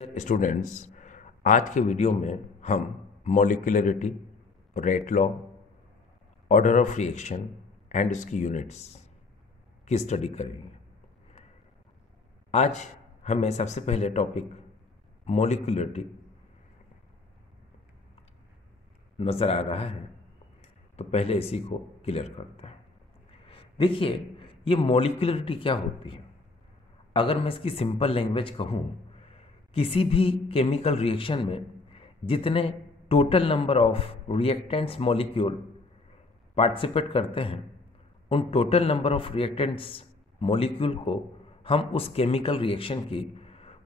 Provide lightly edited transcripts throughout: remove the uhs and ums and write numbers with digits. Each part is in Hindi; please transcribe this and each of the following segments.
स्टूडेंट्स, आज के वीडियो में हम molecularity, rate law, order of reaction and उसकी यूनिट्स की स्टडी करेंगे। आज हमें सबसे पहले टॉपिक मॉलिक्यूलरिटी नज़र आ रहा है, तो पहले इसी को क्लियर करते हैं। देखिए, ये मॉलिक्यूलरिटी क्या होती है? अगर मैं इसकी सिंपल लैंग्वेज कहूँ, किसी भी केमिकल रिएक्शन में जितने total number of reactants molecule participate करते हैं, उन total number of reactants molecule को हम उस केमिकल रिएक्शन की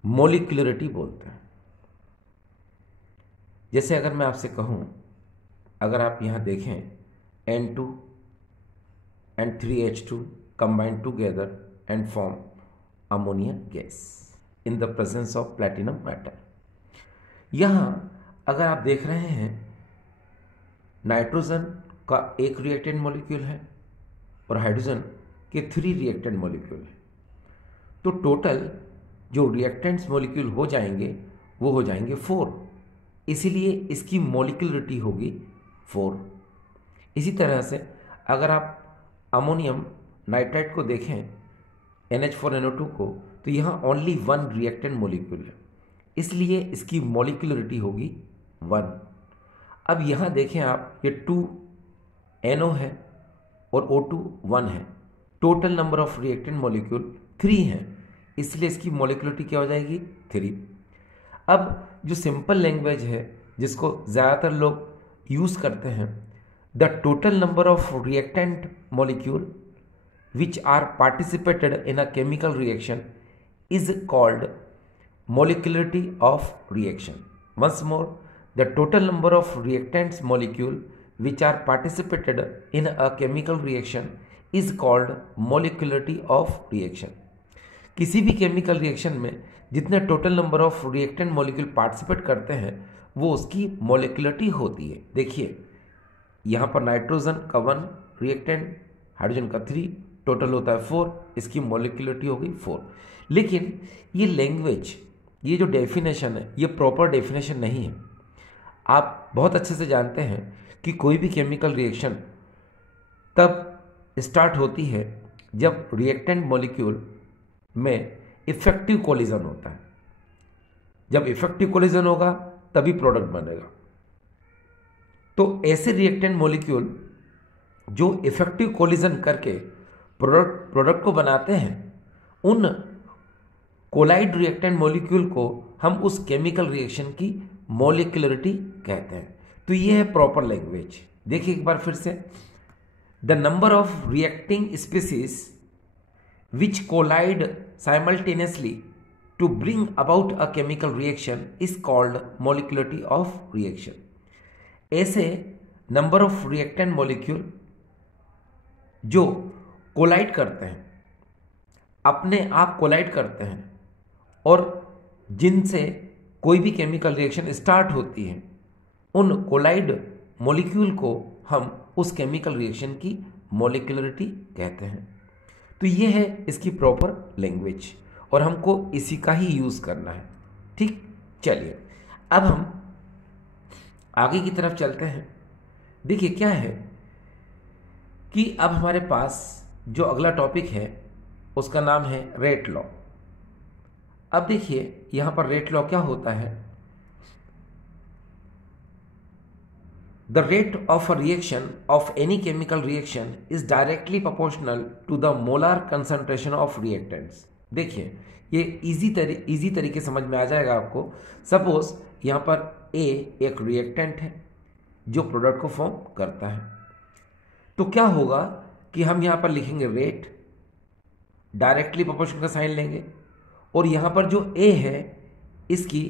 मॉलिक्यूलरिटी बोलते हैं। जैसे अगर मैं आपसे कहूँ, अगर आप यहाँ देखें N2 and 3H2 combine together and form ammonia gas in the presence of platinum metal। यहाँ अगर आप देख रहे हैं, नाइट्रोजन का एक रिएक्टेंट मॉलिक्यूल है और हाइड्रोजन के 3 रिएक्टेंट मॉलिक्यूल है, तो टोटल जो रिएक्टेंट्स मॉलिक्यूल हो जाएंगे वो हो जाएंगे 4, इसीलिए इसकी मॉलिक्यूलरिटी होगी 4। इसी तरह से अगर आप अमोनियम नाइट्राइड को देखें, NH4NO2 को, तो यहाँ ओनली 1 रिएक्टेंट मॉलिक्यूल है, इसलिए इसकी मॉलिक्यूलरिटी होगी 1। अब यहाँ देखें आप, ये 2 NO है और O2 1 है, total number of reactant molecule 3 हैं, इसलिए इसकी मॉलिक्यूलरिटी क्या हो जाएगी 3। अब जो सिंपल लैंग्वेज है जिसको ज़्यादातर लोग यूज़ करते हैं, the total number of reactant molecule which are participated in a chemical reaction is called molecularity of reaction. Once more, the total number of reactants molecule which are participated in a chemical reaction is called molecularity of reaction. किसी भी केमिकल रिएक्शन में जितने total number of reactant molecule participate करते हैं वो उसकी मॉलिक्यूलरिटी होती है। देखिए, यहाँ पर नाइट्रोजन का 1 रिएक्टेंट, हाइड्रोजन का 3, टोटल होता है 4, इसकी मॉलिक्यूलरिटी होगी 4। लेकिन ये लैंग्वेज, ये जो डेफिनेशन है, ये प्रॉपर डेफिनेशन नहीं है। आप बहुत अच्छे से जानते हैं कि कोई भी केमिकल रिएक्शन तब स्टार्ट होती है जब रिएक्टेंट मॉलिक्यूल में इफेक्टिव कोलिजन होता है। जब इफेक्टिव कोलिजन होगा तभी प्रोडक्ट बनेगा। तो ऐसे रिएक्टेंट मॉलिक्यूल जो इफेक्टिव कोलिजन करके प्रोडक्ट को बनाते हैं, उन कोलाइड रिएक्टेंट मॉलिक्यूल को हम उस केमिकल रिएक्शन की मॉलिक्यूलरिटी कहते हैं। तो ये है प्रॉपर लैंग्वेज। देखिए एक बार फिर से, the number of reacting species which collide simultaneously to bring about a chemical reaction is called molecularity of reaction. ऐसे नंबर ऑफ रिएक्टेंट मॉलिक्यूल जो कोलाइड करते हैं, अपने आप कोलाइड करते हैं, और जिनसे कोई भी केमिकल रिएक्शन स्टार्ट होती है, उन कोलाइड मॉलिक्यूल को हम उस केमिकल रिएक्शन की मॉलिक्यूलरिटी कहते हैं। तो ये है इसकी प्रॉपर लैंग्वेज और हमको इसी का ही यूज़ करना है। ठीक, चलिए अब हम आगे की तरफ चलते हैं। देखिए क्या है कि अब हमारे पास जो अगला टॉपिक है उसका नाम है रेट लॉ। अब देखिए यहाँ पर रेट लॉ क्या होता है। The rate of a reaction of any chemical reaction is directly proportional to the molar concentration of reactants. देखिए ये इजी तरीके समझ में आ जाएगा आपको। सपोज यहाँ पर ए एक रिएक्टेंट है जो प्रोडक्ट को फॉर्म करता है, तो क्या होगा कि हम यहाँ पर लिखेंगे रेट, डायरेक्टली प्रोपोर्शनल का साइन लेंगे, और यहाँ पर जो ए है इसकी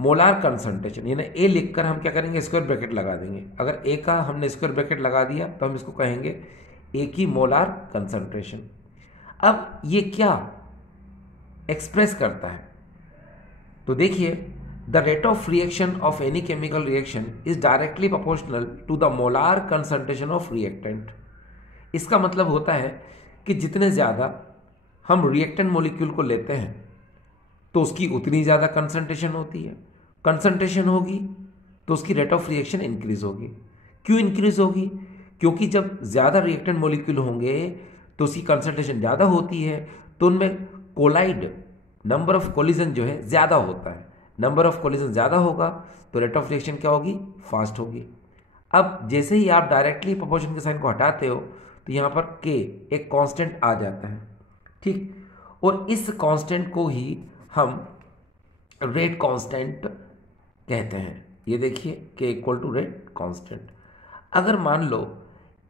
मोलार कंसंट्रेशन, यानी ए लिखकर हम क्या करेंगे, स्क्वायर ब्रैकेट लगा देंगे। अगर ए का हमने स्क्वायर ब्रैकेट लगा दिया तो हम इसको कहेंगे ए की मोलार कंसंट्रेशन। अब ये क्या एक्सप्रेस करता है, तो देखिए, the rate of reaction of any chemical reaction is directly proportional to the molar concentration of reactant. इसका मतलब होता है कि जितने ज़्यादा हम रिएक्टेंट मॉलिक्यूल को लेते हैं तो उसकी उतनी ज़्यादा कंसंट्रेशन होती है। कंसंट्रेशन होगी तो उसकी रेट ऑफ रिएक्शन इंक्रीज होगी। क्यों इंक्रीज होगी? क्योंकि जब ज़्यादा रिएक्टेंट मॉलिक्यूल होंगे तो उसकी कंसंट्रेशन ज़्यादा होती है, तो उनमें कोलाइड नंबर ऑफ कोलिजन जो है ज़्यादा होता है। नंबर ऑफ कोलिजन ज़्यादा होगा तो रेट ऑफ रिएक्शन क्या होगी? फास्ट होगी। अब जैसे ही आप डायरेक्टली प्रोपोर्शन के साइन को हटाते हो तो यहाँ पर k एक कांस्टेंट आ जाता है, ठीक। और इस कांस्टेंट को ही हम रेट कांस्टेंट कहते हैं। ये देखिए k equal to rate constant. अगर मान लो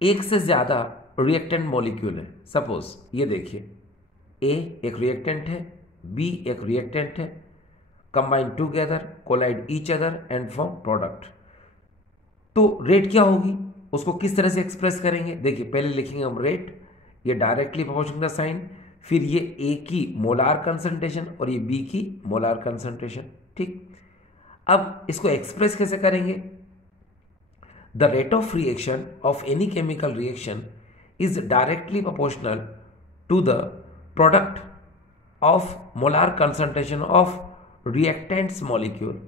एक से ज़्यादा रिएक्टेंट मॉलिक्यूल है, सपोज ये देखिए A एक रिएक्टेंट है, B एक रिएक्टेंट है, combine together, collide each other and form product, तो रेट क्या होगी? उसको किस तरह से एक्सप्रेस करेंगे? देखिए पहले लिखेंगे हम रेट, ये डायरेक्टली प्रोपोर्शनल का साइन, फिर ये A की मोलार कंसंट्रेशन और ये B की मोलार कंसंट्रेशन, ठीक। अब इसको एक्सप्रेस कैसे करेंगे? The rate of reaction of any chemical reaction is directly proportional to the product of molar concentration of reactants molecule.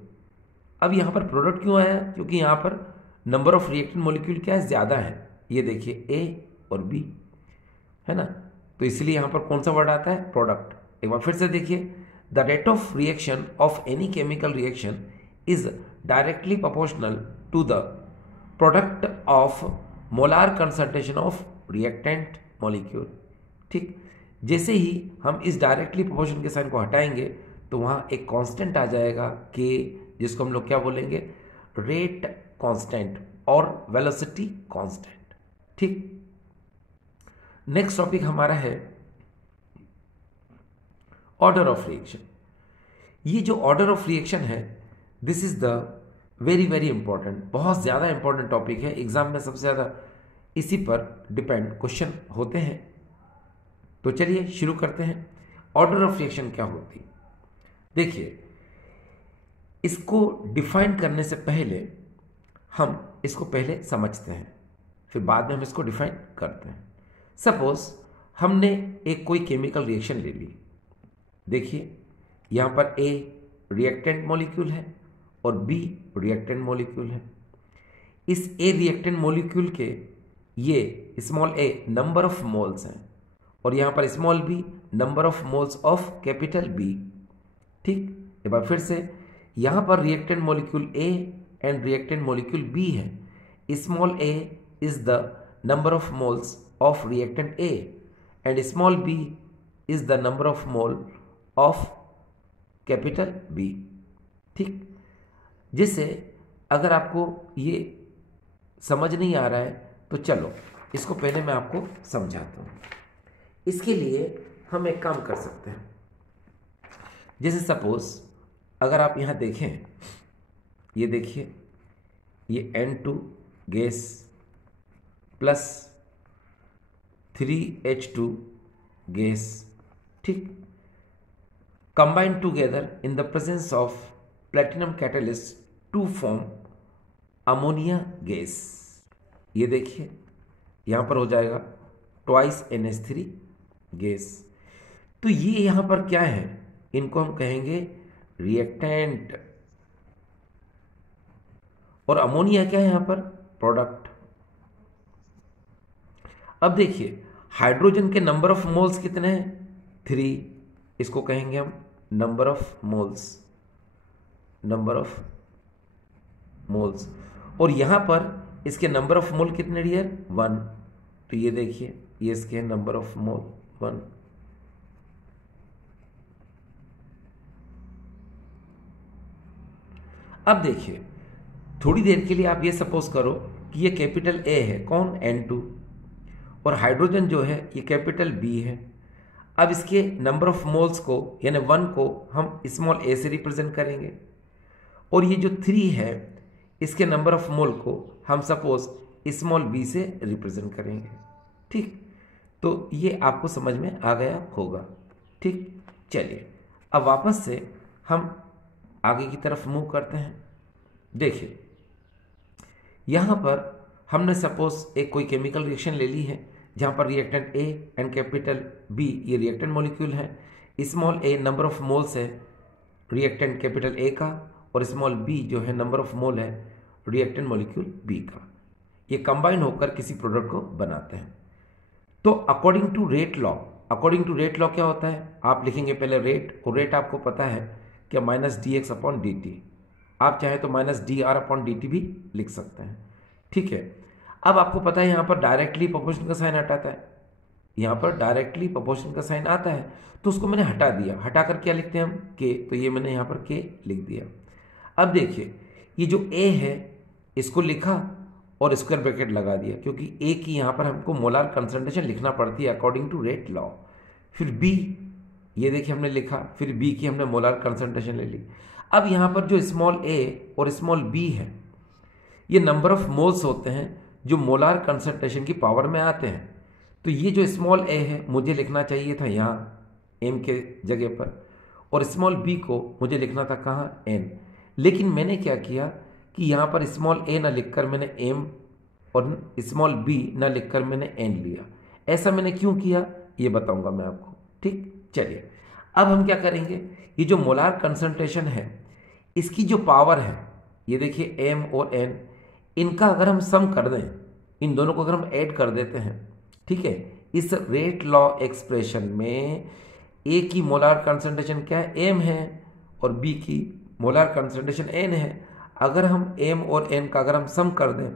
अब यहाँ पर प्रोडक्ट क्यों आया? क्योंकि यहाँ पर नंबर ऑफ रिएक्टेंट मॉलिक्यूल क्या है? ज़्यादा है। ये देखिए A और B है ना, तो इसलिए यहाँ पर कौन सा वर्ड आता है? प्रोडक्ट। एक बार फिर से देखिए, the rate of reaction of any chemical reaction is directly proportional to the product of molar concentration of reactant molecule, ठीक। जैसे ही हम इस डायरेक्टली प्रोपोर्शन के साइन को हटाएंगे तो वहाँ एक कांस्टेंट आ जाएगा k, जिसको हम लोग क्या बोलेंगे? रेट कांस्टेंट और वेलोसिटी कांस्टेंट, ठीक। नेक्स्ट टॉपिक हमारा है ऑर्डर ऑफ रिएक्शन। ये जो ऑर्डर ऑफ रिएक्शन है, this is the very very important, बहुत ज़्यादा इंपॉर्टेंट टॉपिक है। एग्जाम में सबसे ज़्यादा इसी पर डिपेंड क्वेश्चन होते हैं। तो चलिए शुरू करते हैं। ऑर्डर ऑफ रिएक्शन क्या होती है? देखिए, इसको डिफाइन करने से पहले हम इसको पहले समझते हैं, फिर बाद में हम इसको डिफाइन करते हैं। सपोज हमने एक कोई केमिकल रिएक्शन ले ली। देखिए यहाँ पर A रिएक्टेंट मॉलिक्यूल है और B रिएक्टेंट मॉलिक्यूल है। इस A रिएक्टेंट मॉलिक्यूल के ये small a number of moles हैं और यहाँ पर small b number of moles of capital B, ठीक। एक बार फिर से, यहाँ पर reactant molecule A and reactant molecule B है। Small a is the number of moles of reactant A and small b is the number of mole of capital B, ठीक। जैसे अगर आपको ये समझ नहीं आ रहा है तो चलो इसको पहले मैं आपको समझाता हूँ। इसके लिए हम एक काम कर सकते हैं। जैसे सपोज अगर आप यहाँ देखें, ये देखिए ये N2 gas plus 3H2 gas, ठीक, combined together in the presence of platinum catalyst to form ammonia gas. ये देखिए यहाँ पर हो जाएगा ट्वाइस NH3 गैस। तो ये यहाँ पर क्या है? इनको हम कहेंगे रिएक्टेंट और अमोनिया क्या है यहाँ पर? प्रोडक्ट। अब देखिए हाइड्रोजन के नंबर ऑफ मोल्स कितने हैं? 3, इसको कहेंगे हम number of moles, number of moles. और यहां पर इसके नंबर ऑफ मोल कितने डियर? 1। तो ये देखिए ये इसके नंबर ऑफ मोल 1। अब देखिए थोड़ी देर के लिए आप ये सपोज करो कि ये कैपिटल A है, कौन? N2, और हाइड्रोजन जो है ये कैपिटल B है। अब इसके नंबर ऑफ मोल्स को यानी 1 को हम स्मॉल a से रिप्रेजेंट करेंगे और ये जो 3 है इसके नंबर ऑफ मोल को हम सपोज स्मॉल b से रिप्रेजेंट करेंगे, ठीक। तो ये आपको समझ में आ गया होगा, ठीक। चलिए अब वापस से हम आगे की तरफ मूव करते हैं। देखिए यहाँ पर हमने सपोज एक कोई केमिकल रिएक्शन ले ली है जहाँ पर reactant A and capital B ये रिएक्टेंट मॉलिक्यूल है, small a number of moles है रिएक्टेंट कैपिटल ए का, और स्मॉल बी जो है नंबर ऑफ मोल है रिएक्टेंट मॉलिक्यूल बी का। ये कंबाइन होकर किसी प्रोडक्ट को बनाते हैं। तो according to rate law, according to rate law क्या होता है, आप लिखेंगे पहले रेट, और रेट आपको पता है कि minus D x upon D T, आप चाहे तो minus D R upon D T भी लिख सकते हैं। ठीक है, अब आपको पता है यहाँ पर डायरेक्टली प्रोपोर्शन का साइन हटाता है, यहाँ पर डायरेक्टली प्रोपोर्शन का साइन आता है, तो उसको मैंने हटा दिया। हटा कर क्या लिखते हैं हम, के, तो ये मैंने यहाँ पर के लिख दिया। अब देखिए ये जो ए है इसको लिखा और स्क्वायर ब्रैकेट लगा दिया, क्योंकि ए की यहाँ पर हमको मोलार कंसंट्रेशन लिखना पड़ती है अकॉर्डिंग टू रेट लॉ। फिर बी, ये देखिए हमने लिखा, फिर बी की हमने मोलार कंसंट्रेशन ले ली। अब यहाँ पर जो स्मॉल ए और स्मॉल बी है ये नंबर ऑफ मोल्स होते हैं जो मोलार कंसंट्रेशन की पावर में आते हैं। तो ये जो स्मॉल ए है मुझे लिखना चाहिए था यहाँ एम के जगह पर, और स्मॉल बी को मुझे लिखना था कहाँ, एन। लेकिन मैंने क्या किया कि यहाँ पर स्मॉल ए ना लिखकर मैंने एम और स्मॉल बी ना लिखकर मैंने एन लिया। ऐसा मैंने क्यों किया ये बताऊंगा मैं आपको। ठीक, चलिए अब हम क्या करेंगे, ये जो मोलार कंसंट्रेशन है इसकी जो पावर है, ये देखिए एम और एन, इनका अगर हम सम कर दें, इन दोनों को अगर हम ऐड कर देते हैं, ठीक है, इस रेट लॉ एक्सप्रेशन में ए की मोलार कंसंट्रेशन क्या है, एम है, और बी की मोलार कंसंट्रेशन एन है। अगर हम एम और एन का अगर हम सम कर दें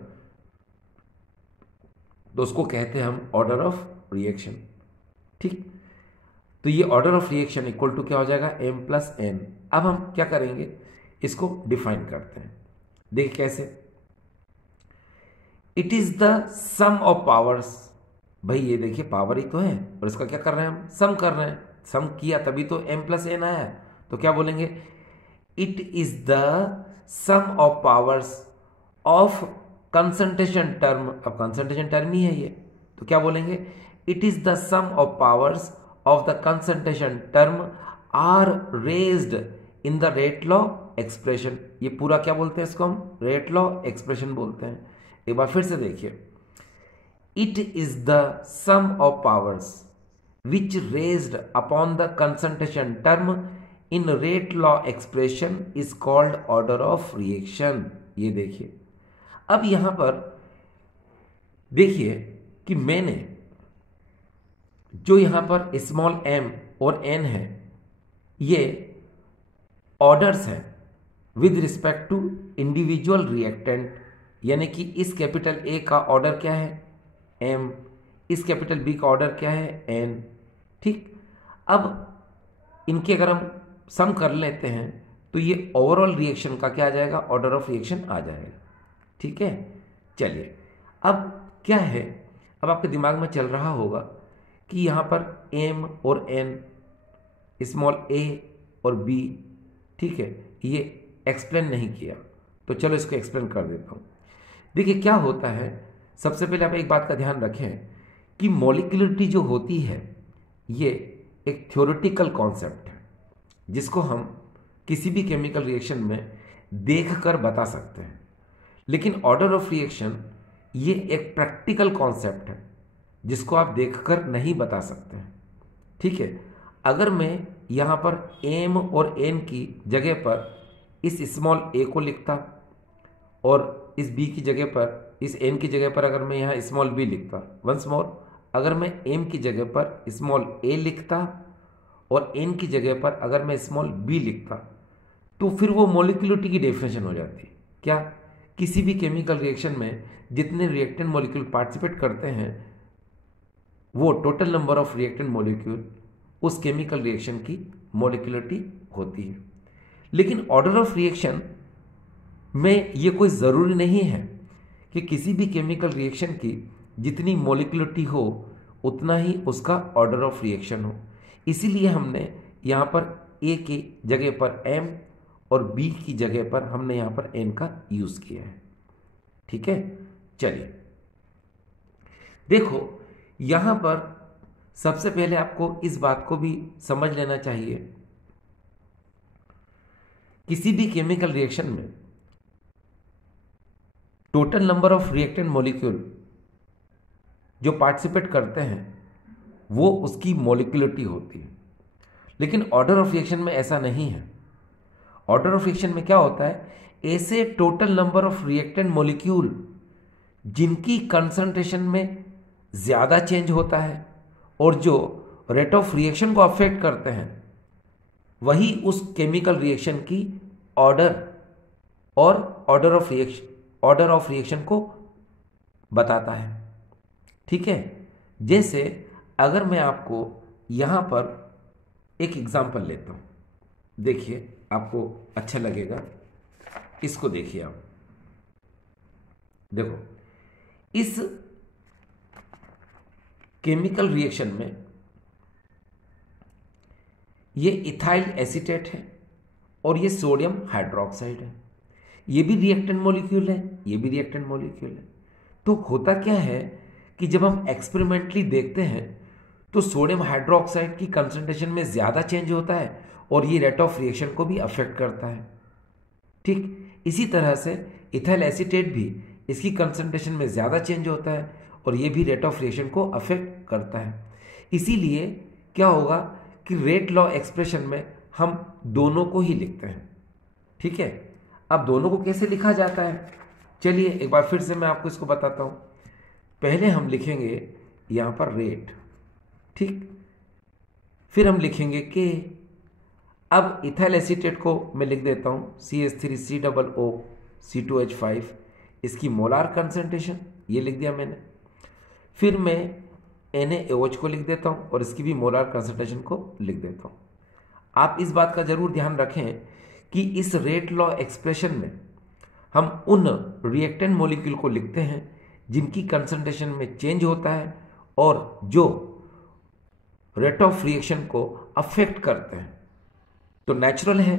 तो उसको कहते हैं हम ऑर्डर ऑफ रिएक्शन। ठीक, तो ये order of reaction equal to क्या हो जाएगा, एम प्लस एन। अब हम क्या करेंगे, इसको डिफाइन करते हैं। देखिए कैसे, it is the sum of powers. भाई ये देखिए पावर ही तो है, और इसका क्या कर रहे हैं हम, सम कर रहे हैं। सम किया तभी तो एम प्लस एन आया, तो क्या बोलेंगे, it is the sum of powers of concentration term. अब कंसंट्रेशन टर्म ही है ये, तो क्या बोलेंगे, it is the sum of powers of the concentration term are raised in the rate law expression. ये पूरा क्या बोलते हैं, इसको हम रेट लॉ एक्सप्रेशन बोलते हैं। एक बार फिर से देखिए, it is the sum of powers which raised upon the concentration term in rate law expression is called order of reaction. ये देखिए, अब यहां पर देखिए कि मैंने जो यहां पर स्मॉल एम और एन है ये ऑर्डर्स हैं with respect to individual reactant, यानी कि इस कैपिटल ए का ऑर्डर क्या है, एम, इस कैपिटल बी का ऑर्डर क्या है, एन। ठीक, अब इनके अगर हम सम कर लेते हैं तो ये ओवरऑल रिएक्शन का क्या आ जाएगा, ऑर्डर ऑफ रिएक्शन आ जाएगा। ठीक है, चलिए अब क्या है, अब आपके दिमाग में चल रहा होगा कि यहाँ पर एम और एन, स्मॉल ए और बी, ठीक है, ये एक्सप्लेन नहीं किया, तो चलो इसको एक्सप्लेन कर देता हूँ। देखिए क्या होता है, सबसे पहले आप एक बात का ध्यान रखें कि मॉलिक्यूलरिटी जो होती है ये एक थ्योरेटिकल कॉन्सेप्ट है जिसको हम किसी भी केमिकल रिएक्शन में देखकर बता सकते हैं, लेकिन ऑर्डर ऑफ रिएक्शन ये एक प्रैक्टिकल कॉन्सेप्ट है जिसको आप देखकर नहीं बता सकते हैं। ठीक है, अगर मैं यहाँ पर एम और एन की जगह पर इस स्मॉल ए को लिखता और इस बी की जगह पर, इस एन की जगह पर अगर मैं यहाँ स्मॉल बी लिखता, वंस मोर, अगर मैं एम की जगह पर स्मॉल ए लिखता और एन की जगह पर अगर मैं स्मॉल बी लिखता, तो फिर वो मॉलिक्यूलरिटी की डेफिनेशन हो जाती। क्या, किसी भी केमिकल रिएक्शन में जितने रिएक्टेंट मॉलिक्यूल पार्टिसिपेट करते हैं वो total number of reactant molecule उस केमिकल रिएक्शन की मॉलिक्यूलरिटी होती है। लेकिन ऑर्डर ऑफ रिएक्शन में ये कोई ज़रूरी नहीं है कि किसी भी केमिकल रिएक्शन की जितनी मॉलिक्यूलरिटी हो उतना ही उसका ऑर्डर ऑफ रिएक्शन हो। इसीलिए हमने यहाँ पर ए की जगह पर एम और बी की जगह पर हमने यहाँ पर एन का यूज़ किया है। ठीक है, चलिए देखो यहाँ पर सबसे पहले आपको इस बात को भी समझ लेना चाहिए, किसी भी केमिकल रिएक्शन में total number of reactant molecule जो पार्टिसिपेट करते हैं वो उसकी मॉलिक्यूलरिटी होती है, लेकिन ऑर्डर ऑफ रिएक्शन में ऐसा नहीं है। ऑर्डर ऑफ रिएक्शन में क्या होता है, ऐसे total number of reactant molecule जिनकी कंसंट्रेशन में ज़्यादा चेंज होता है और जो रेट ऑफ रिएक्शन को अफेक्ट करते हैं, वही उस केमिकल रिएक्शन की ऑर्डर और ऑर्डर ऑफ रिएक्शन को बताता है। ठीक है, जैसे अगर मैं आपको यहां पर एक एग्जांपल लेता हूं, देखिए आपको अच्छा लगेगा, इसको देखिए आप। देखो, इस केमिकल रिएक्शन में ये इथाइल एसीटेट है और ये सोडियम हाइड्रोक्साइड है। ये भी रिएक्टेंट मॉलिक्यूल है, ये भी रिएक्टेंट मॉलिक्यूल है। तो होता क्या है कि जब हम एक्सपेरिमेंटली देखते हैं तो सोडियम हाइड्रोक्साइड की कंसंट्रेशन में ज़्यादा चेंज होता है और ये रेट ऑफ रिएक्शन को भी अफेक्ट करता है। ठीक इसी तरह से इथाइल एसीटेट भी, इसकी कंसंट्रेशन में ज़्यादा चेंज होता है और ये भी रेट ऑफ रिएक्शन को अफेक्ट करता है। इसीलिए क्या होगा कि रेट लॉ एक्सप्रेशन में हम दोनों को ही लिखते हैं। ठीक है, अब दोनों को कैसे लिखा जाता है, चलिए एक बार फिर से मैं आपको इसको बताता हूं। पहले हम लिखेंगे यहां पर रेट, ठीक, फिर हम लिखेंगे के। अब इथाइल एसीटेट को मैं लिख देता हूं CH3COO C2H5, इसकी मोलार कंसंट्रेशन ये लिख दिया मैंने। फिर मैं NaOH को लिख देता हूं और इसकी भी मोलार कंसंट्रेशन को लिख देता हूं। आप इस बात का जरूर ध्यान रखें कि इस रेट लॉ एक्सप्रेशन में हम उन रिएक्टेंट मॉलिक्यूल को लिखते हैं जिनकी कंसंट्रेशन में चेंज होता है और जो रेट ऑफ रिएक्शन को अफेक्ट करते हैं। तो नेचुरल है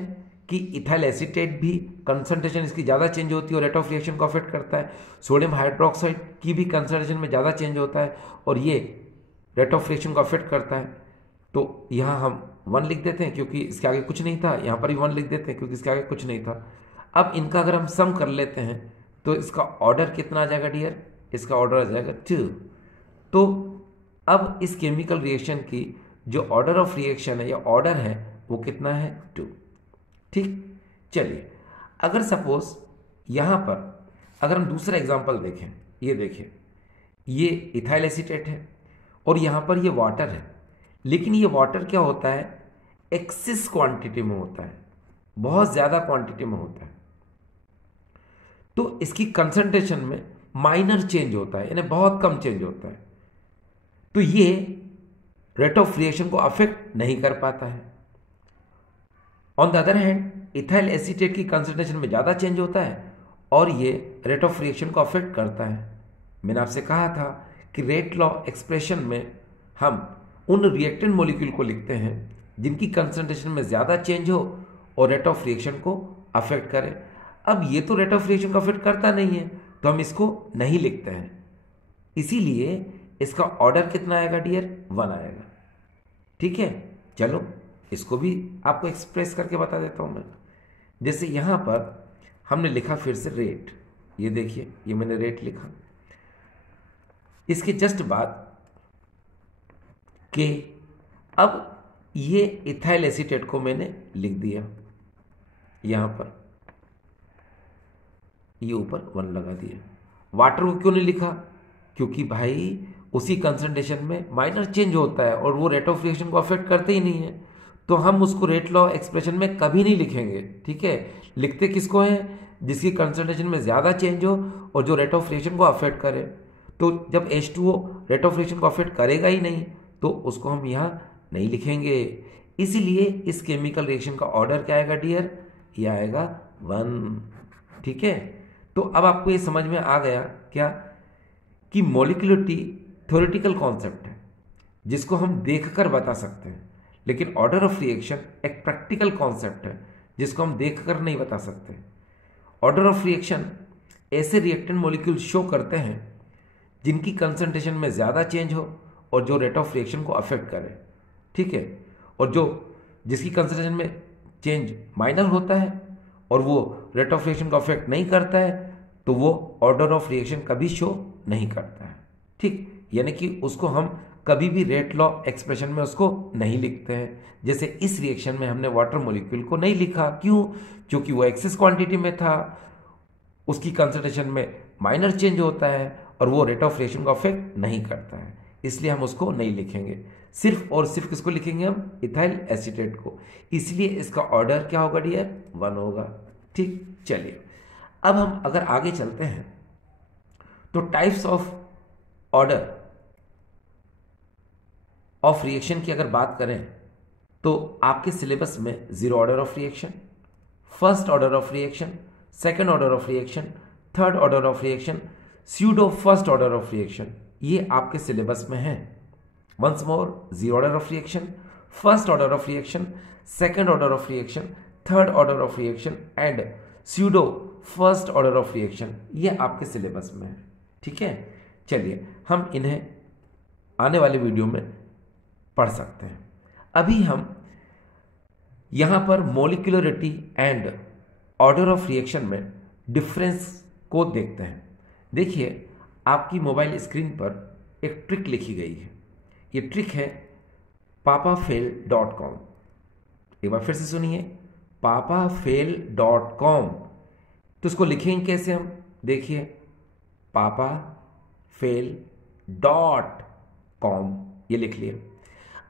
कि इथाइल एसीटेट भी कंसंट्रेशन इसकी ज़्यादा चेंज होती है और रेट ऑफ रिएक्शन को अफेक्ट करता है। सोडियम हाइड्रोक्साइड की भी कंसंट्रेशन में ज़्यादा चेंज होता है और ये रेट ऑफ रिएक्शन को अफेक्ट करता है। तो यहाँ हम 1 लिख देते हैं क्योंकि इसके आगे कुछ नहीं था, यहाँ पर भी 1 लिख देते हैं क्योंकि इसके आगे कुछ नहीं था। अब इनका अगर हम सम कर लेते हैं तो इसका ऑर्डर कितना आ जाएगा डियर, इसका ऑर्डर आ जाएगा 2। तो अब इस केमिकल रिएक्शन की जो ऑर्डर ऑफ रिएक्शन है या ऑर्डर है वो कितना है, 2। ठीक, चलिए अगर सपोज यहाँ पर अगर हम दूसरा एग्जांपल देखें, ये देखिए ये इथाइल एसीटेट है और यहाँ पर ये वाटर है, लेकिन ये वाटर क्या होता है, एक्सेस क्वांटिटी में होता है, बहुत ज़्यादा क्वांटिटी में होता है। तो इसकी कंसंट्रेशन में माइनर चेंज होता है, यानी बहुत कम चेंज होता है। तो ये रेट ऑफ रिएक्शन को अफेक्ट नहीं कर पाता है। On the other hand ethyl acetate की कंसंट्रेशन में ज़्यादा चेंज होता है और ये रेट ऑफ रिएक्शन को अफेक्ट करता है। मैंने आपसे कहा था कि रेट लॉ एक्सप्रेशन में हम उन रिएक्टेंट मॉलिक्यूल को लिखते हैं जिनकी कंसंट्रेशन में ज़्यादा चेंज हो और रेट ऑफ रिएक्शन को अफेक्ट करे। अब ये तो रेट ऑफ रिएक्शन को अफेक्ट करता नहीं है तो हम इसको नहीं लिखते हैं, इसीलिए इसका ऑर्डर कितना आएगा डियर, 1 आएगा। ठीक है, चलो इसको भी आपको एक्सप्रेस करके बता देता हूं मैं। जैसे यहां पर हमने लिखा फिर से रेट, ये देखिए ये मैंने रेट लिखा, इसके जस्ट बाद के। अब ये इथाइल एसीटेट को मैंने लिख दिया यहां पर, ये ऊपर 1 लगा दिया। वाटर को क्यों नहीं लिखा, क्योंकि भाई उसी कंसंट्रेशन में माइनर चेंज होता है और वो रेट ऑफ रिएक्शन को अफेक्ट करते ही नहीं है, तो हम उसको रेट लॉ एक्सप्रेशन में कभी नहीं लिखेंगे। ठीक है, लिखते किसको हैं, जिसकी कंसंट्रेशन में ज़्यादा चेंज हो और जो रेट ऑफ रिएक्शन को अफेक्ट करे। तो जब H2O रेट ऑफ रिएक्शन को अफेक्ट करेगा ही नहीं तो उसको हम यहाँ नहीं लिखेंगे। इसीलिए इस केमिकल रिएक्शन का ऑर्डर क्या आएगा डियर, ये आएगा 1। ठीक है, तो अब आपको ये समझ में आ गया क्या कि मॉलिक्यूलरिटी थ्योरेटिकल कॉन्सेप्ट है जिसको हम देखकर बता सकते हैं, लेकिन ऑर्डर ऑफ रिएक्शन एक प्रैक्टिकल कॉन्सेप्ट है जिसको हम देखकर नहीं बता सकते। ऑर्डर ऑफ रिएक्शन ऐसे रिएक्टेंट मॉलिक्यूल शो करते हैं जिनकी कंसंट्रेशन में ज़्यादा चेंज हो और जो रेट ऑफ रिएक्शन को अफेक्ट करे। ठीक है, और जो जिसकी कंसंट्रेशन में चेंज माइनर होता है और वो रेट ऑफ रिएक्शन को अफेक्ट नहीं करता है तो वो ऑर्डर ऑफ रिएक्शन कभी शो नहीं करता है। ठीक, यानी कि उसको हम कभी भी रेट लॉ एक्सप्रेशन में उसको नहीं लिखते हैं। जैसे इस रिएक्शन में हमने वाटर मॉलिक्यूल को नहीं लिखा, क्यों? क्योंकि वो एक्सेस क्वांटिटी में था, उसकी कंसंट्रेशन में माइनर चेंज होता है और वो रेट ऑफ रिएक्शन को अफेक्ट नहीं करता है, इसलिए हम उसको नहीं लिखेंगे। सिर्फ और सिर्फ किसको लिखेंगे हम? इथाइल एसीटेट को। इसलिए इसका ऑर्डर क्या होगा डियर? 1 होगा। ठीक, चलिए अब हम अगर आगे चलते हैं तो types of order of reaction की अगर बात करें तो आपके सिलेबस में 0 order of reaction, first order of reaction, second order of reaction, third order of reaction, pseudo first order of reaction, ये आपके सिलेबस में है। Once more, 0 order of reaction, first order of reaction, second order of reaction, third order of reaction and pseudo first order of reaction, ये आपके सिलेबस में है। ठीक है, चलिए हम इन्हें आने वाले वीडियो में पढ़ सकते हैं। अभी हम यहां पर molecularity and order of reaction में डिफरेंस को देखते हैं। देखिए आपकी मोबाइल स्क्रीन पर एक ट्रिक लिखी गई है। ये ट्रिक है papafail.com। एक बार फिर से सुनिए, papafail.com। तो इसको लिखेंगे कैसे हम? देखिए papafail.com, ये लिख लिया।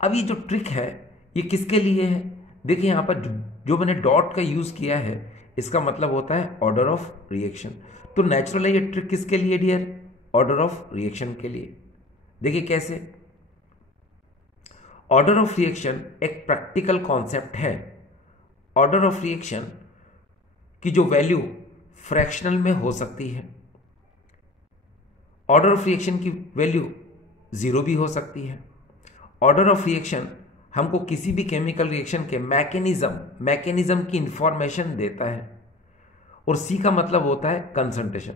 अब ये जो ट्रिक है ये किसके लिए है? देखिए यहाँ पर जो मैंने डॉट का यूज किया है इसका मतलब होता है ऑर्डर ऑफ रिएक्शन। तो नेचुरल है ये ट्रिक किसके लिए डियर? ऑर्डर ऑफ रिएक्शन के लिए। देखिए कैसे? ऑर्डर ऑफ रिएक्शन एक प्रैक्टिकल कॉन्सेप्ट है। ऑर्डर ऑफ रिएक्शन की जो वैल्यू फ्रैक्शनल में हो सकती है, ऑर्डर ऑफ रिएक्शन की वैल्यू 0 भी हो सकती है। ऑर्डर ऑफ रिएक्शन हमको किसी भी केमिकल रिएक्शन के मैकेनिज्म की इंफॉर्मेशन देता है और सी का मतलब होता है कंसंट्रेशन।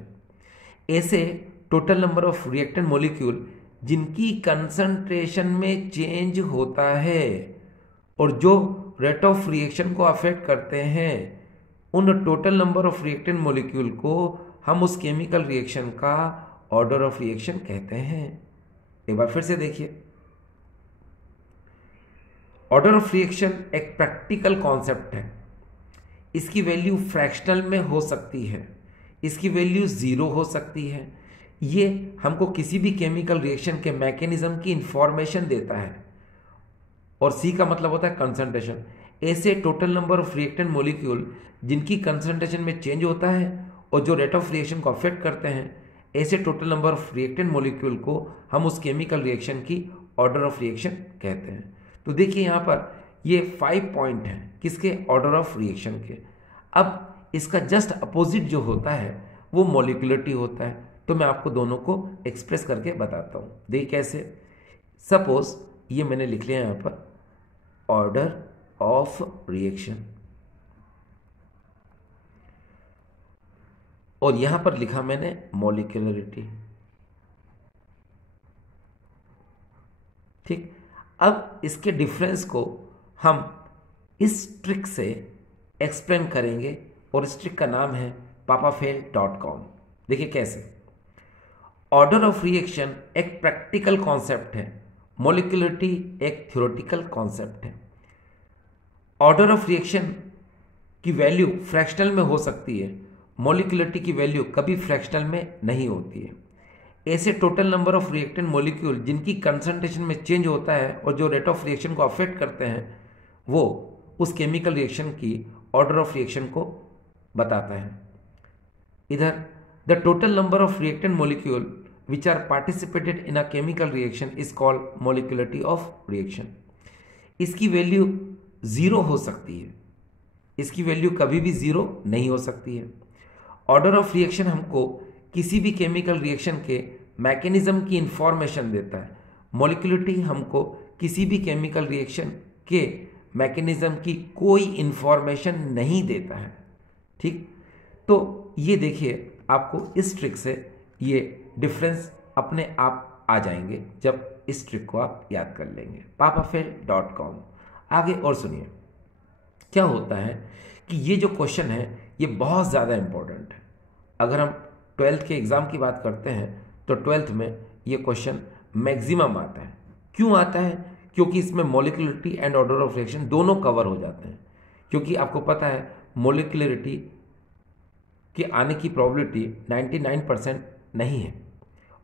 ऐसे total number of reactant molecule जिनकी कंसंट्रेशन में चेंज होता है और जो रेट ऑफ रिएक्शन को अफेक्ट करते हैं, उन total number of reactant molecule को हम उस केमिकल रिएक्शन का ऑर्डर ऑफ रिएक्शन कहते हैं। एक बार फिर से देखिए, ऑर्डर ऑफ रिएक्शन एक प्रैक्टिकल कॉन्सेप्ट है। इसकी वैल्यू फ्रैक्शनल में हो सकती है, इसकी वैल्यू 0 हो सकती है। ये हमको किसी भी केमिकल रिएक्शन के मैकेनिज्म की इंफॉर्मेशन देता है और सी का मतलब होता है कंसंट्रेशन। ऐसे total number of reactant molecule जिनकी कंसंट्रेशन में चेंज होता है और जो रेट ऑफ रिएक्शन को अफेक्ट करते हैं, ऐसे total number of reactant molecule को हम उस केमिकल रिएक्शन की ऑर्डर ऑफ रिएक्शन कहते हैं। तो देखिए यहाँ पर ये 5 पॉइंट हैं किसके? ऑर्डर ऑफ रिएक्शन के। अब इसका जस्ट अपोजिट जो होता है वो मॉलिक्युलरिटी होता है। तो मैं आपको दोनों को एक्सप्रेस करके बताता हूँ। देखिए कैसे? सपोज ये मैंने लिख लिया यहाँ पर ऑर्डर ऑफ रिएक्शन और यहां पर लिखा मैंने मॉलिक्युलरिटी। ठीक, अब इसके डिफरेंस को हम इस ट्रिक से एक्सप्लेन करेंगे और इस ट्रिक का नाम है papafail.com। देखिए कैसे? ऑर्डर ऑफ रिएक्शन एक प्रैक्टिकल कॉन्सेप्ट है, मॉलिक्युलरिटी एक थ्योरेटिकल कॉन्सेप्ट है। ऑर्डर ऑफ रिएक्शन की वैल्यू फ्रैक्शनल में हो सकती है, मॉलिक्युलरिटी की वैल्यू कभी फ्रैक्शनल में नहीं होती है। ऐसे total number of reactant molecule जिनकी कंसंट्रेशन में चेंज होता है और जो रेट ऑफ रिएक्शन को अफेक्ट करते हैं, वो उस केमिकल रिएक्शन की ऑर्डर ऑफ रिएक्शन को बताता है। इधर the total number of reactant molecule which are participated in a chemical reaction is called molecularity of reaction. इसकी वैल्यू 0 हो सकती है, इसकी वैल्यू कभी भी 0 नहीं हो सकती है। ऑर्डर ऑफ रिएक्शन हमको किसी भी केमिकल रिएक्शन के मैकेनिज्म की इंफॉर्मेशन देता है। मॉलिक्युलरिटी हमको किसी भी केमिकल रिएक्शन के मैकेनिज्म की कोई इंफॉर्मेशन नहीं देता है। ठीक, तो ये देखिए आपको इस ट्रिक से ये डिफरेंस अपने आप आ जाएंगे जब इस ट्रिक को आप याद कर लेंगे। papafail.com। आगे और सुनिए, क्या होता है कि ये जो क्वेश्चन है ये बहुत ज़्यादा इंपॉर्टेंट है। अगर हम 12th के एग्ज़ाम की बात करते हैं तो 12th में ये क्वेश्चन मैक्सिमम आता है। क्यों आता है? क्योंकि इसमें मॉलिक्युलरिटी एंड ऑर्डर ऑफ रिएक्शन दोनों कवर हो जाते हैं। क्योंकि आपको पता है मॉलिक्युलरिटी के आने की प्रोबेबिलिटी 99% नहीं है।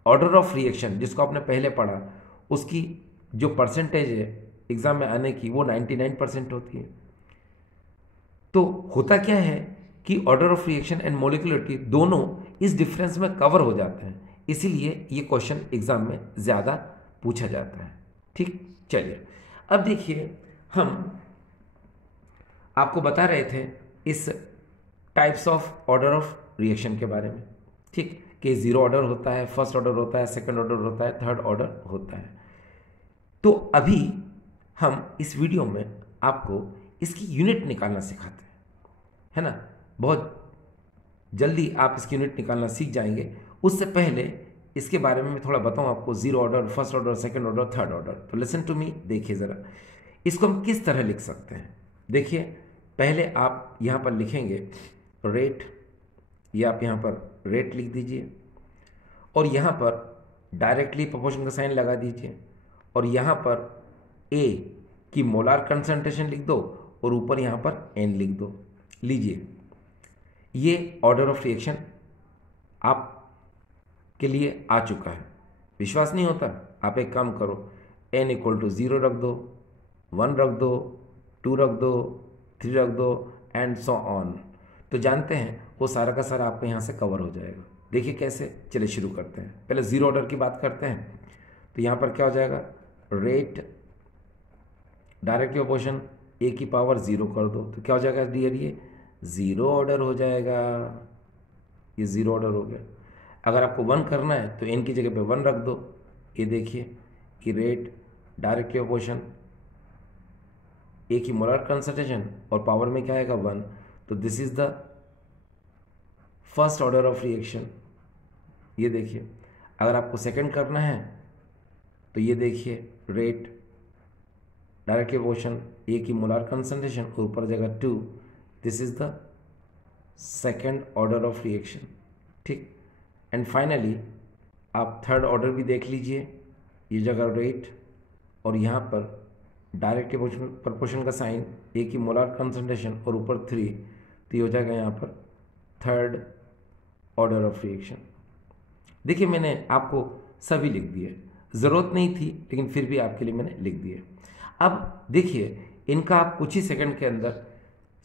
ऑर्डर ऑफ रिएक्शन जिसको आपने पहले पढ़ा, उसकी जो परसेंटेज है एग्जाम में आने की वो 99% होती है। तो होता क्या है कि ऑर्डर ऑफ रिएक्शन एंड मॉलिक्युलरिटी दोनों इस डिफरेंस में कवर हो जाते हैं, इसीलिए ये क्वेश्चन एग्जाम में ज़्यादा पूछा जाता है। ठीक, चलिए अब देखिए, हम आपको बता रहे थे इस types of order of reaction के बारे में। ठीक, कि जीरो ऑर्डर होता है, फर्स्ट ऑर्डर होता है, सेकंड ऑर्डर होता है, थर्ड ऑर्डर होता है। तो अभी हम इस वीडियो में आपको इसकी यूनिट निकालना सिखाते हैं, है ना। बहुत जल्दी आप इसकी यूनिट निकालना सीख जाएंगे। उससे पहले इसके बारे में मैं थोड़ा बताऊं आपको, zero order, first order, second order, third order. तो लिसन टू मी, देखिए ज़रा इसको हम किस तरह लिख सकते हैं। देखिए, पहले आप यहाँ पर लिखेंगे रेट, या आप यहाँ पर रेट लिख दीजिए, और यहाँ पर डायरेक्टली प्रोपोर्शन का साइन लगा दीजिए, और यहाँ पर ए की मोलार कंसंट्रेशन लिख दो, और ऊपर यहाँ पर एन लिख दो। लीजिए, ये ऑर्डर ऑफ रिएक्शन आप के लिए आ चुका है। विश्वास नहीं होता? आप एक काम करो, n इक्वल टू 0 रख दो, 1 रख दो, 2 रख दो, 3 रख दो, एंड सो ऑन। तो जानते हैं वो सारा का सारा आपको यहाँ से कवर हो जाएगा। देखिए कैसे, चलिए शुरू करते हैं। पहले जीरो ऑर्डर की बात करते हैं। तो यहाँ पर क्या हो जाएगा, रेट डायरेक्ट प्रोपोर्शन ए की पावर 0 कर दो, तो क्या हो जाएगा डियर, ये ज़ीरो ऑर्डर हो जाएगा। ये ज़ीरो ऑर्डर हो गया। अगर आपको 1 करना है तो n की जगह पे 1 रख दो। ये देखिए कि रेट डायरेक्ट प्रोपोर्शन ए की मोलर कंसंट्रेशन और पावर में क्या आएगा 1। तो this is the first order of reaction. ये देखिए, अगर आपको सेकंड करना है तो ये देखिए रेट डायरेक्ट प्रोपोर्शन ए की मोलर कंसंट्रेशन और ऊपर जगह 2, this is the second order of reaction. ठीक, एंड फाइनली आप थर्ड ऑर्डर भी देख लीजिए। ये जगह रेट और यहाँ पर डायरेक्ट प्रोपोर्शन का साइन, ए की मोलार कंसंट्रेशन और ऊपर 3, तो ये हो जाएगा यहाँ पर थर्ड ऑर्डर ऑफ रिएक्शन। देखिए, मैंने आपको सभी लिख दिए, ज़रूरत नहीं थी लेकिन फिर भी आपके लिए मैंने लिख दिए। अब देखिए, इनका आप कुछ ही सेकंड के अंदर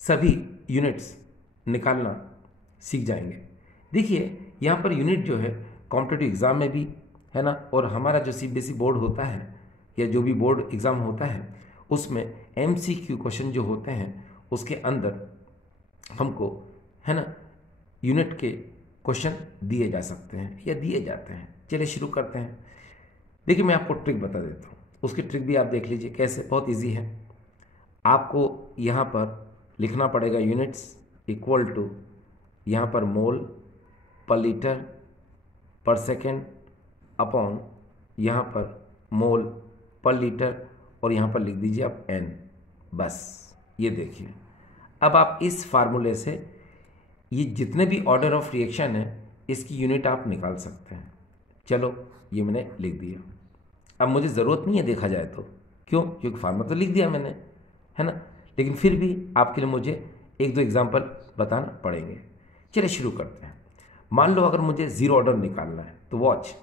सभी यूनिट्स निकालना सीख जाएंगे। देखिए, यहाँ पर यूनिट जो है कॉम्पिटिटिव एग्ज़ाम में भी है ना, और हमारा जो सीबीएसई बोर्ड होता है या जो भी बोर्ड एग्ज़ाम होता है उसमें एमसीक्यू क्वेश्चन जो होते हैं उसके अंदर हमको है ना यूनिट के क्वेश्चन दिए जा सकते हैं या दिए जाते हैं। चलिए शुरू करते हैं। देखिए, मैं आपको ट्रिक बता देता हूँ, उसकी ट्रिक भी आप देख लीजिए कैसे, बहुत ईजी है। आपको यहाँ पर लिखना पड़ेगा यूनिट्स इक्वल टू यहाँ पर मोल पर लीटर पर सेकेंड अपॉन यहाँ पर मोल पर लीटर, और यहाँ पर लिख दीजिए आप n। बस ये देखिए, अब आप इस फार्मूले से ये जितने भी ऑर्डर ऑफ रिएक्शन है इसकी यूनिट आप निकाल सकते हैं। चलो, ये मैंने लिख दिया। अब मुझे ज़रूरत नहीं है देखा जाए तो, क्यों? क्योंकि फार्मूला तो लिख दिया मैंने, है ना। लेकिन फिर भी आपके लिए मुझे एक दो एग्जाम्पल बताना पड़ेंगे। चलिए शुरू करते हैं। मान लो अगर मुझे ज़ीरो ऑर्डर निकालना है तो वॉच,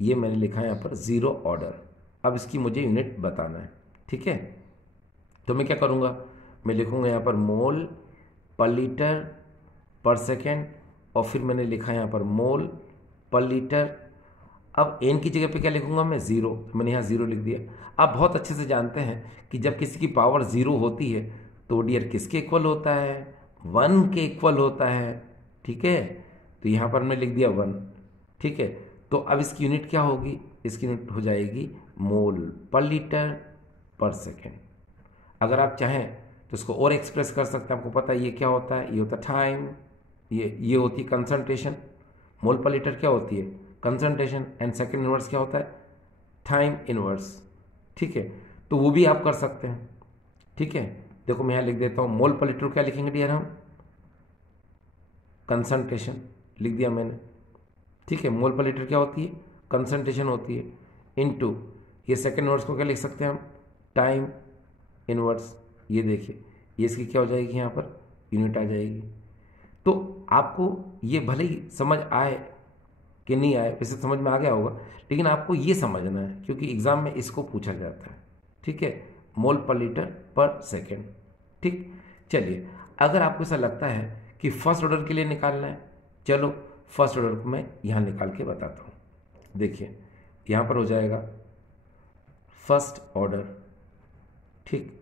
ये मैंने लिखा है यहाँ पर ज़ीरो ऑर्डर। अब इसकी मुझे यूनिट बताना है, ठीक है। तो मैं क्या करूँगा, मैं लिखूँगा यहाँ पर मोल पर लीटर पर सेकेंड, और फिर मैंने लिखा यहाँ पर मोल पर लीटर। अब एन की जगह पे क्या लिखूँगा मैं, ज़ीरो, तो मैंने यहाँ ज़ीरो लिख दिया। आप बहुत अच्छे से जानते हैं कि जब किसी की पावर ज़ीरो होती है तो डियर किसके इक्वल होता है, 1 के इक्वल होता है, ठीक है। तो यहाँ पर मैं लिख दिया 1, ठीक है। तो अब इसकी यूनिट क्या होगी, इसकी यूनिट हो जाएगी मोल पर लीटर पर सेकेंड। अगर आप चाहें तो इसको और एक्सप्रेस कर सकते हैं। आपको पता है ये क्या होता है, ये होता है टाइम, ये होती है कंसंट्रेशन। मोल पर लीटर क्या होती है, कंसंट्रेशन, एंड सेकेंड इनवर्स क्या होता है, टाइम इनवर्स, ठीक है। तो वो भी आप कर सकते हैं, ठीक है। देखो मैं यहाँ लिख देता हूँ, मोल पर लीटर क्या लिखेंगे डियर हम, कंसंट्रेशन लिख दिया मैंने, ठीक है। मोल पर लीटर क्या होती है, कंसंट्रेशन होती है, इनटू ये सेकंड इनवर्स को क्या लिख सकते हैं हम, टाइम इनवर्स। ये देखिए ये इसकी क्या हो जाएगी, यहाँ पर यूनिट आ जाएगी। तो आपको ये भले ही समझ आए कि नहीं आए, वैसे समझ में आ गया होगा, लेकिन आपको ये समझना है क्योंकि एग्ज़ाम में इसको पूछा जाता है। ठीक है, मोल पर लीटर पर सेकेंड। ठीक, चलिए अगर आपको ऐसा लगता है कि फर्स्ट ऑर्डर के लिए निकालना है, चलो फर्स्ट ऑर्डर को मैं यहाँ निकाल के बताता हूँ। देखिए यहाँ पर हो जाएगा फर्स्ट ऑर्डर। ठीक,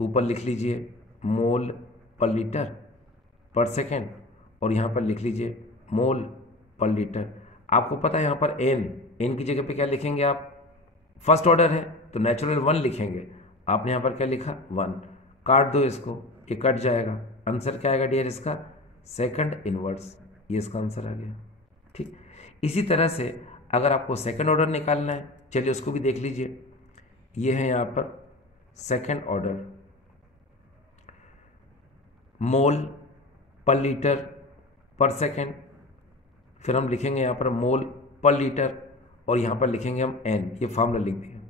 ऊपर लिख लीजिए मोल पर लीटर पर सेकेंड और यहाँ पर लिख लीजिए मोल पर लीटर। आपको पता है यहाँ पर एन की जगह पे क्या लिखेंगे आप, फर्स्ट ऑर्डर है तो नेचुरल 1 लिखेंगे, आपने यहाँ पर क्या लिखा 1, काट दो इसको, ये कट जाएगा, आंसर क्या आएगा डियर इसका, सेकंड इनवर्स। ये इसका आंसर आ गया। ठीक, इसी तरह से अगर आपको सेकंड ऑर्डर निकालना है, चलिए उसको भी देख लीजिए। ये है यहाँ पर सेकंड ऑर्डर, मोल पर लीटर पर सेकेंड, फिर हम लिखेंगे यहाँ पर मोल पर लीटर और यहाँ पर लिखेंगे हम एन, ये फार्मूला लिख दिया।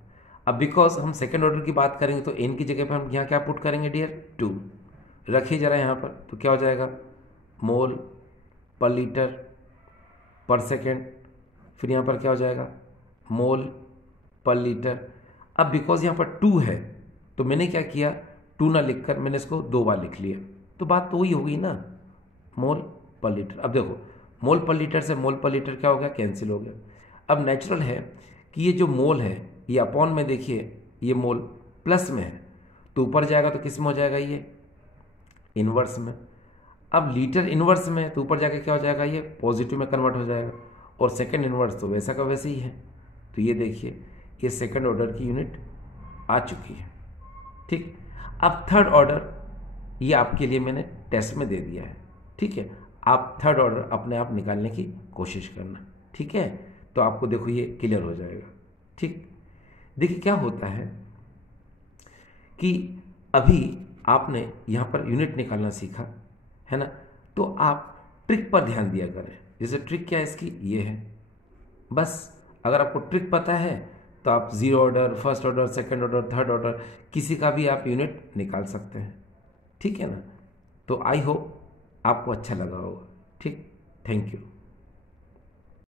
अब बिकॉज हम सेकंड ऑर्डर की बात करेंगे तो एन की जगह पर हम यहाँ क्या पुट करेंगे डियर, 2 रखिए जरा यहाँ पर, तो क्या हो जाएगा मोल पर लीटर पर सेकेंड, फिर यहाँ पर क्या हो जाएगा मोल पर लीटर। अब बिकॉज यहाँ पर 2 है तो मैंने क्या किया, 2 ना लिखकर मैंने इसको 2 बार लिख लिया, तो बात तो वही होगी ना, मोल पर लीटर। अब देखो मोल पर लीटर से मोल पर लीटर क्या हो गया, कैंसिल हो गया। अब नेचुरल है कि ये जो मोल है ये अपॉन में, देखिए ये मोल प्लस में है तो ऊपर जाएगा तो किस में हो जाएगा, ये इन्वर्स में। अब लीटर इन्वर्स में है तो ऊपर जाके क्या हो जाएगा, ये पॉजिटिव में कन्वर्ट हो जाएगा, और सेकंड इन्वर्स तो वैसा का वैसे ही है। तो ये देखिए ये सेकंड ऑर्डर की यूनिट आ चुकी है। ठीक, अब थर्ड ऑर्डर ये आपके लिए मैंने टेस्ट में दे दिया है। ठीक है, आप थर्ड ऑर्डर अपने आप निकालने की कोशिश करना। ठीक है, तो आपको देखो ये क्लियर हो जाएगा। ठीक, देखिए क्या होता है कि अभी आपने यहाँ पर यूनिट निकालना सीखा है ना, तो आप ट्रिक पर ध्यान दिया करें। जैसे ट्रिक क्या है इसकी, ये है बस, अगर आपको ट्रिक पता है तो आप 0 order, first order, second order, third order किसी का भी आप यूनिट निकाल सकते हैं। ठीक है ना, तो आई होप आपको अच्छा लगा होगा। ठीक, थैंक यू।